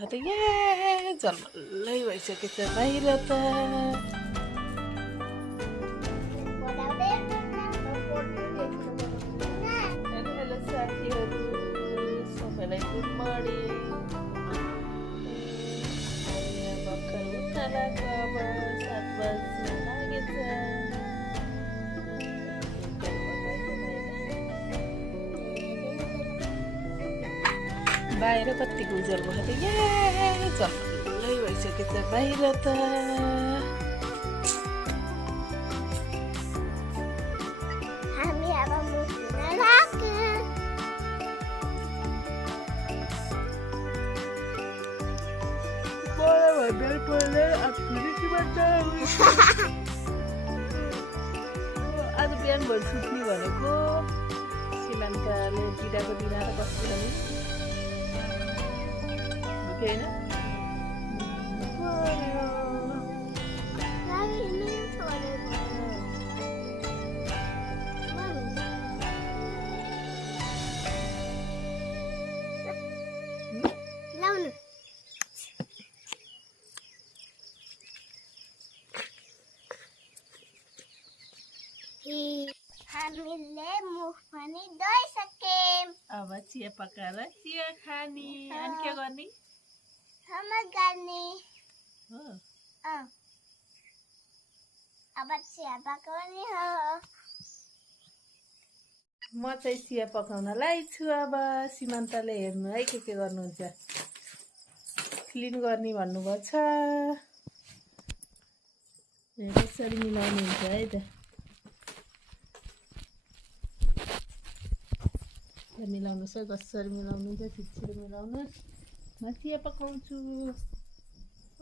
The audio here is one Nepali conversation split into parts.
भयो त ए झल्लै भइसकेछ बाहिर त हेलो साथीहरू सबैलाई गुड मर्निङ भर्खर उठ्न लाग्यो अब 7 बज्न लागेछ बाहिर कतिको उज्यालो भयो त ए झल्लै भइसकेछ बाहिर त हामी अब मुस्न लाग्यो बडा भन्दै पहिले खिड्कीबाट आज बिहानभरि सुत्ने भनेको सिमान्ताले बिदाको दिन आएर कस्तो भने होइन हामीले मुख पनि धोइसक्यौँ अब चिया पकाएर चिया खाने अनि के गर्ने समझ गर्ने हो अब चिया पकाउने हो म चाहिँ चिया पकाउनलाई छु अब सीमान्तले हेर्नु है के गर्नुहुन्छ क्लिन गर्ने भन्नुभएको छ कसरी मिलाउनुहुन्छ है त मिलाउनुहोस् है कसरी मिलाउनुहुन्छ छिटो मिलाउनुहोस् म चिया पकाउँछु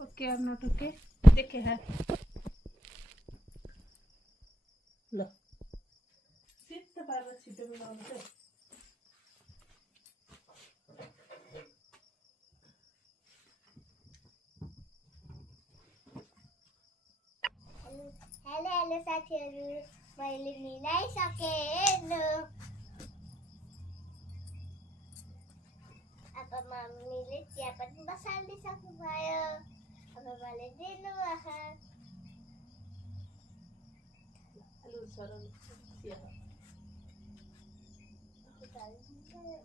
ओके आर नट ओके देखे है ल सिद्ध पारेर छिटो मिलाउनुहोस् है हेलो हेलो साथीहरू मैले मिलाइसकेँ अब मम्मीले चिया पनि बसालिदिइसक्नु भयो अब मैले दिनु आलु सरल चिया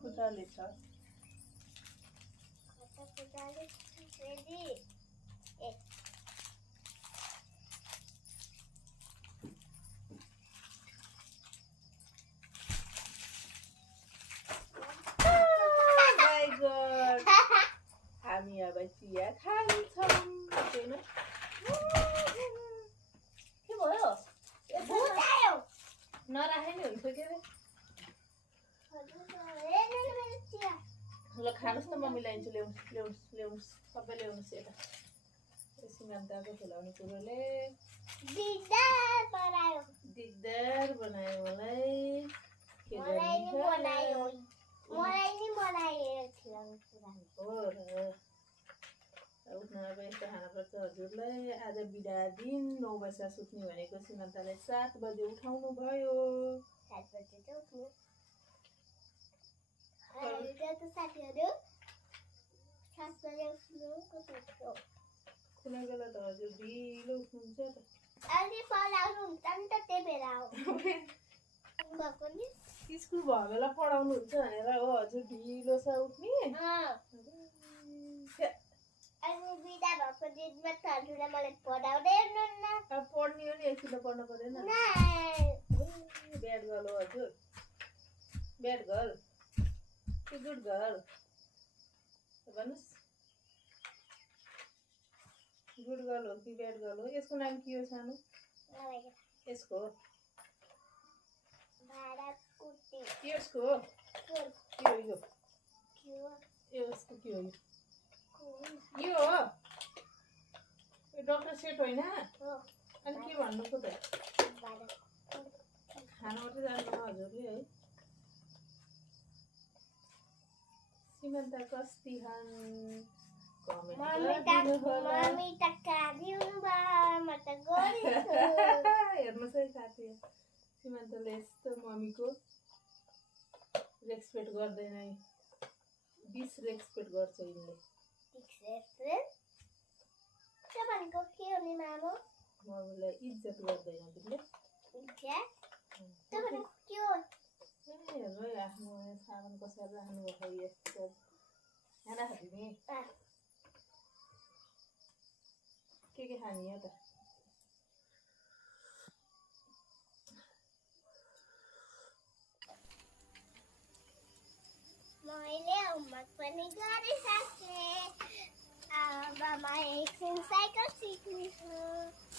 खुदाले छ रेडी हामी अब चिया खान्छौँ होइन के भयो नराखे नि हुन्छ के अरे ल खानुहोस् न म मिलाइदिन्छु ल्याउनुहोस् सबै ल्याउनुहोस् यता सिमान्ताको खुलाउने कुरोले दिगदार बनायो मलाई के उठ्न अब यस्तो खानुपर्छ हजुरलाई आज बिदा दिन 9 बजे सुत्ने भनेको सिमान्तालाई 7 बजे उठाउनु भयो 7 बजे चाहिँ उठ्नु साथीहरू 7 बजे उठ्नु कुनै बेला त हजुर ढिलो उठ्नुहुन्छ त अलि पढाउनु हुन्छ नि त त्यही भएर हो स्कुल भयो बेला पढाउनुहुन्छ भनेर हो हजुर ढिलो छ उठ्ने अनि बिदा भएको दिनमा त हजुरले मलाई पढाउँदै हुनुहुन्न अब पढ्ने हो नि एकछिन पढ्नु पर्दैन ब्याड गर्ल हो हजुर ब्याड गर्ल कि गुड गर्ल भन्नुहोस् गुड गर्ल हो कि ब्याड गर्ल हो यसको नाम के हो सानो यसको यसको के हो यसको के हो यो हो डक्टर सेट होइन अनि के भन्नु पो त खाना मात्रै जान्दैन हजुरले है सीमान्ता कस्ती हन् हेर्नुहोस् है साथी सीमान्तले यस्तो मम्मीको रेस्पेक्ट गर्दैन डिसरेस्पेक्ट गर्छ यिनले तपाईँको के हो नि मामु बाबुलाई इज्जत गर्दैन तिमीले तपाईँको के हो हेर्नु है आफ्नो सामान कसरी राख्नु भएको यस्तो खाना खाने नि के खाने हो त मैले होमवर्क पनि गरिसकेँ अब म एकछिन साइकल सिक्नेछु